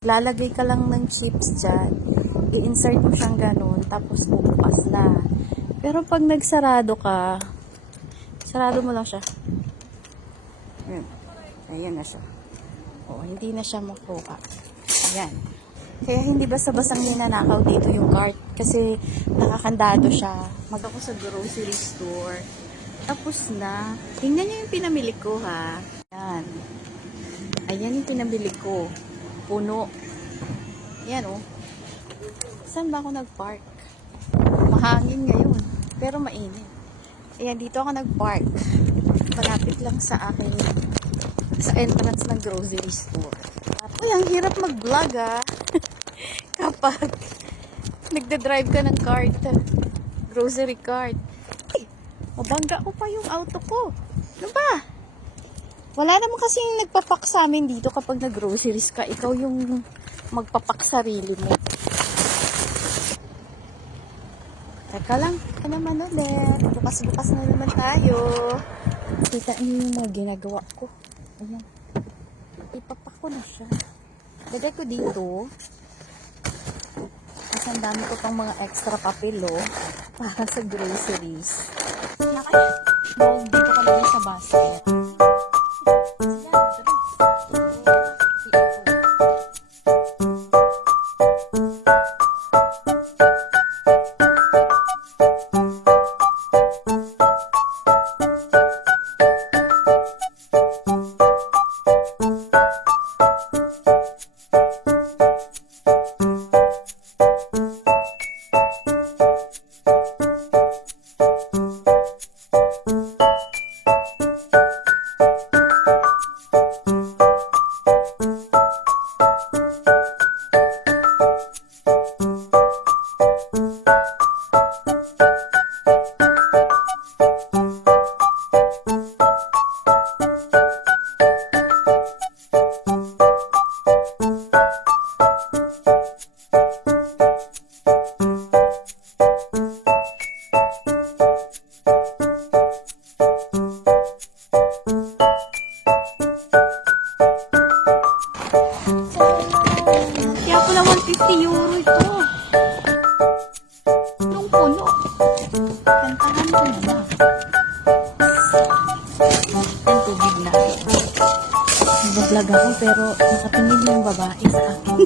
Lalagay ka lang ng chips dyan. I-insert mo siyang ganun. Tapos bubukas na. Pero pag nagsarado ka, sarado mo lang siya. Ayan. Ayan na siya. Oo, hindi na siya makuha. Ayan. Kaya hindi basta-basang ninanakaw dito yung cart. Kasi nakakandado siya. Mag ako sa grocery store. Tapos na. Tingnan niyo yung pinamili ko ha. Ayan. Ayan yung pinamili ko. Puno. Ayan oh. Saan ba ako nag-park? Mahangin ngayon. Pero mainit. Ayan, dito ako nag-park. Malapit lang sa akin sa entrance ng grocery store. Uy, ang hirap mag-vlog ah. Kapag nagde-drive ka ng cart. Grocery cart. Ay, mabangga ko pa yung auto ko. Ano ba? Wala naman kasing nagpapak sa amin dito kapag nag-groceries ka. Ikaw yung magpapak sarili mo. Teka lang, ito naman ulit. Bukas-bukas na naman tayo. Kita niyo yung mga ginagawa ko. Ayan. Ipapak ko na siya. Lagay ko dito. Kasi ang dami ko pang mga extra papel, oh. Para sa groceries. Well, dito ka lang sa basket. Ang tubig na. Nag-vlog ako pero nakatingin yung babae sa akin.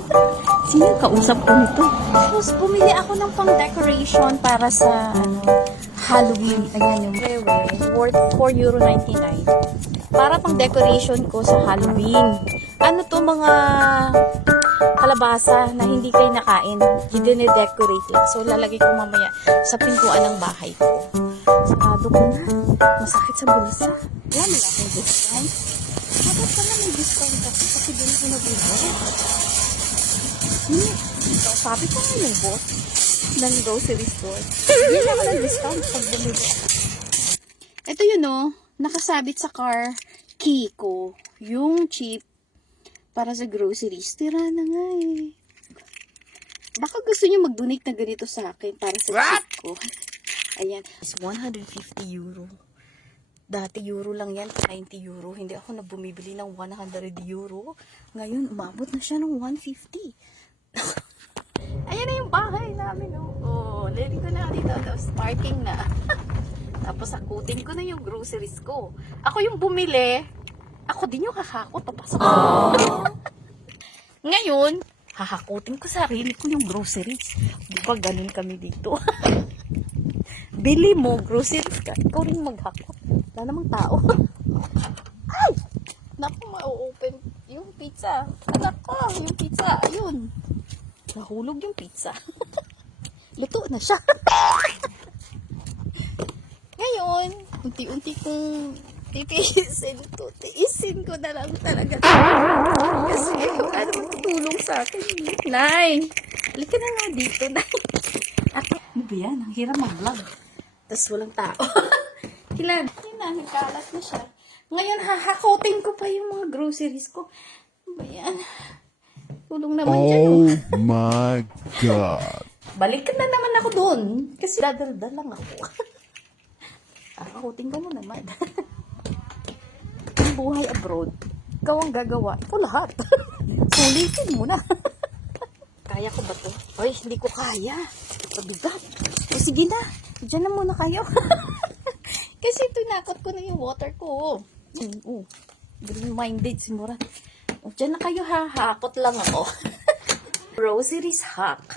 Sino kausap ko nito? Tapos bumili ako ng pang decoration para sa ano, Halloween. Ayan yung. Worth 4 euro 99. Para pang decoration ko sa Halloween. Ano to mga kalabasa na hindi kayo nakain. Dinine-decorate lang. So, lalagay ko mamaya sa pintuan ng bahay ko. Sarado ko na. Masakit sa bulsa. Wala na akong discount. Dapat pala may discount ako kasi doon ako nag-ubos. Hmm. So, sabi ko nga yung boss ng grocery store. Hindi ako ng discount pag bumili. Ito yun oh. Nakasabit sa car key ko. Yung chip para sa groceries. Tira na nga eh. Baka gusto niyo mag-donate na ganito sa akin para sa chip ko. Ayan. It's 150 euro. Dati euro lang yan, 90 euro. Hindi ako na bumibili ng 100 euro. Ngayon, umabot na siya ng 150. Ayan na yung bahay namin, oh. Oh, ready ko na dito. Tapos parking na. Tapos akutin ko na yung groceries ko. Ako yung bumili. Ako din yung hahakot. Papasok ko. Ngayon, hahakutin ko sarili ko yung groceries. Di ba ganun kami dito? Bili mo, groceries ka. Ikaw rin maghakot. Wala namang tao. Ay! Naku, ma-open yung pizza. Anak ko, yung pizza. Ayun. Nahulog yung pizza. Luto na siya. Ngayon, unti-unti kong titiisin to. Tiisin ko na lang talaga. Kasi wala naman tutulong sa akin. Nay, halika na nga dito, Nay. Ano ba yan? Ang hirap mag-vlog. Tapos walang tao. Kilad. Yun na, nagkalat na siya. Ngayon, hahakotin ko pa yung mga groceries ko. Ano ba yan? Tulong naman dyan. oh. Oh my god. Balik na naman ako doon. Kasi dadaldal lang ako. Akakutin ko mo naman. Ang buhay abroad. Ikaw ang gagawa. Ikaw lahat. Sulitin mo na. Kaya ko ba to? Ay, hindi ko kaya. Pabigat. O sige na. Diyan na muna kayo. Kasi tinakot ko na yung water ko. Mm, oh. Green-minded si Murat. O, Diyan na kayo ha. Hakot lang ako. groceries hack.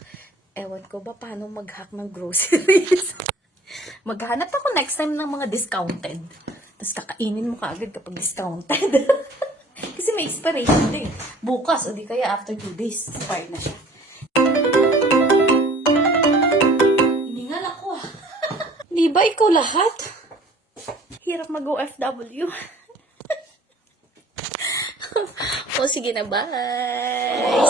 Ewan ko ba paano mag-hack ng groceries. Maghanap ako next time ng mga discounted. Tapos kakainin mo kaagad kapag discounted. Kasi may expiration din. Bukas, o di kaya after two days, expired na siya. Ba ikaw lahat? Hirap mag-OFW. o sige na, bye! You